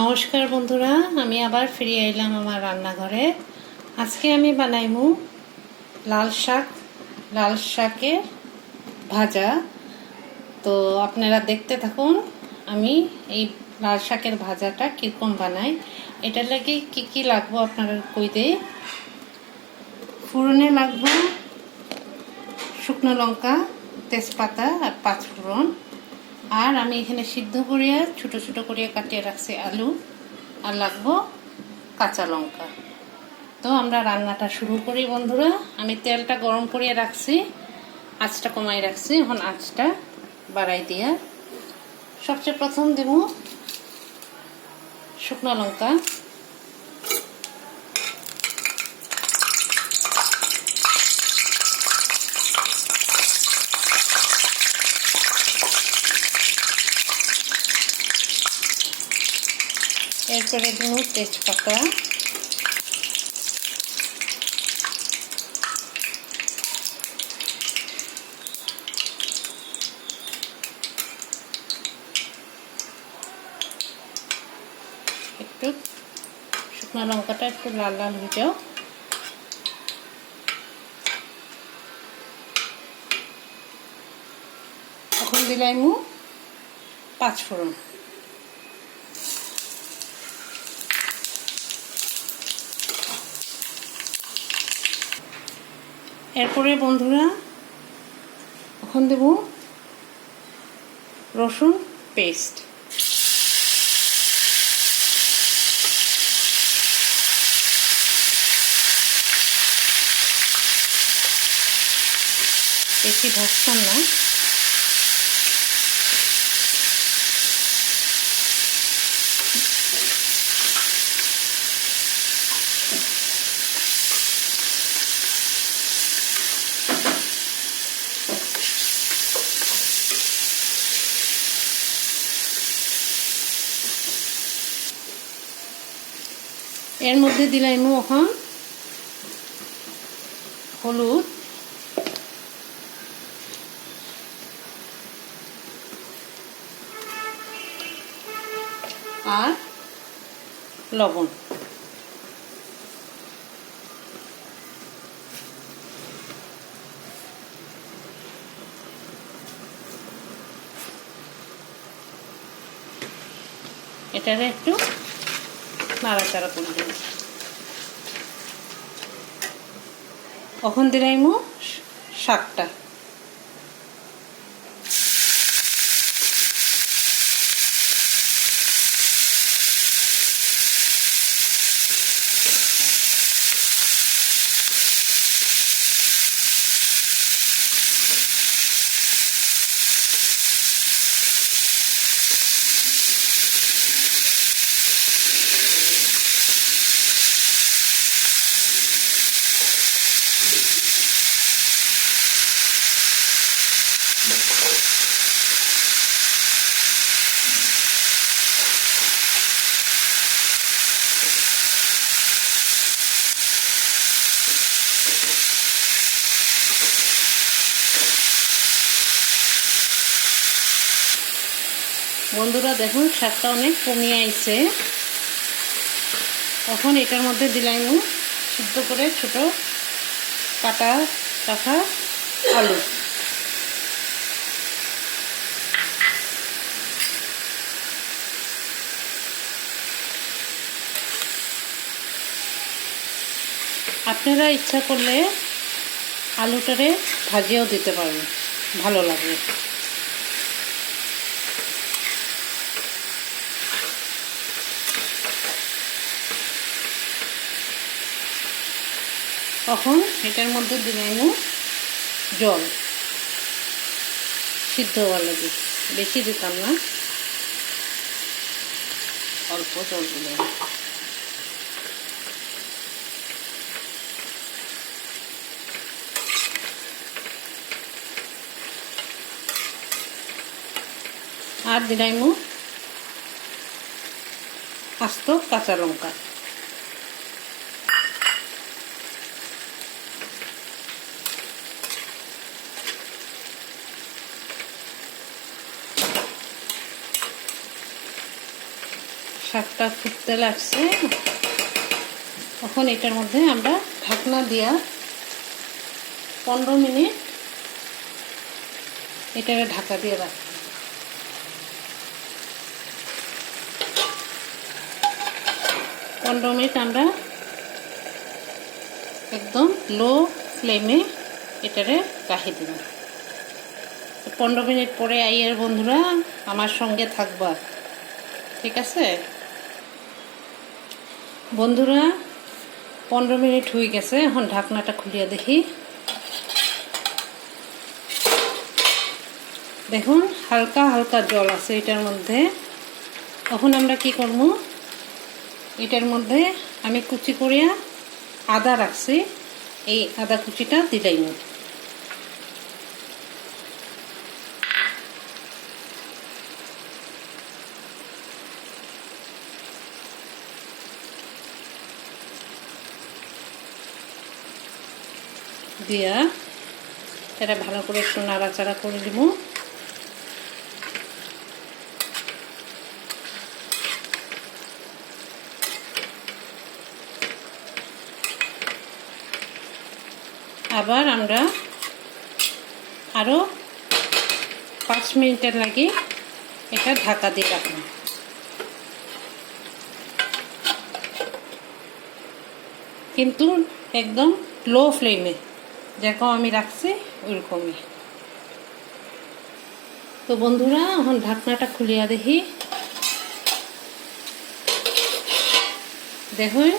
নমস্কার বন্ধুরা, আমি আবার ফিরে এলাম আমার রান্নাঘরে। আজকে আমি বানাইমু লাল শাকের ভাজা। তো আপনারা দেখতে থাকুন আমি এই লাল শাকের ভাজাটা কীরকম বানাই। এটার লাগে কি কি লাগবো আপনারা কই দে। ফোড়নে লাগবো শুকনো লঙ্কা, তেজপাতা আর পাঁচফোড়ন। আর আমি এখানে সিদ্ধ করিয়া ছোট ছোট করিয়া কাটিয়ে রাখছি আলু, আর লাগবো কাঁচা লঙ্কা। তো আমরা রান্নাটা শুরু করি বন্ধুরা। আমি তেলটা গরম করিয়ে রাখছি, আঁচটা কমাই রাখছি, এখন আঁচটা বাড়াই দিয়া সবচেয়ে প্রথম দেব শুকনো লঙ্কা, এরপরে দেব তেজপাতা, একটু শুকনো লঙ্কাটা একটু লাল লাল হয়ে যাও। এখন দিলাইমু পাঁচফোড়ন। এরপরে বন্ধুরা এখন দেব রসুন পেস্ট। বেশি ভাজতাম না। এর মধ্যে দিলাইমু এখন হলুদ, আর লবণ। এটারে একটু নাড়াচাড়া করে দিই। এখন দিলাইমু শাকটা। বন্ধুরা দেখুন শাকটা অনেক কমিয়ে আইছে। এখন এটার মধ্যে দিলাইমু সিদ্ধ করে ছোট কাটা রাখা আলু। আপনারা ইচ্ছা করলে আলুটারে ভাজিয়েও দিতে পারেন, ভালো লাগবে। তখন এটার মধ্যে দিলাইমু জল, সিদ্ধ হওয়ার লাগে। বেশি দিতাম না, অল্প জল দিলাম। আর দিলাইমু আস্ত কাঁচা লঙ্কা। শাকটা ফুটতে লাগছে। এখন এটার মধ্যে আমরা ঢাকনা দিয়া 15 মিনিট এটাকে ঢাকা দিয়ে রাখবো। 15 মিনিট আমরা একদম লো ফ্লেমে এটারে রাখি দিব। 15 মিনিট পরে আইয়ের বন্ধুরা আমার সঙ্গে থাকবা, ঠিক আছে বন্ধুরা? 15 মিনিট হয়ে গেছে। এখন ঢাকনাটা খুলিয়া দেখি। দেখুন হালকা হালকা জল আছে এটার মধ্যে। এখন আমরা কি করব, এটার মধ্যে আমি কুচি করিয়া আদা রাখছি, এই আদা কুচিটা দিলাইম। দিয়া এটা ভালো করে একটু নাড়াচাড়া করে দিব। আবার আমরা আরো 5 মিনিটের লাগি এটা ঢাকা দিয়ে রাখবো। কিন্তু একদম লো ফ্লেমে, যেরকম আমি রাখছি ওইরকমই। তো বন্ধুরা এখন ঢাকনাটা খুলিয়া দেখি। দেখুন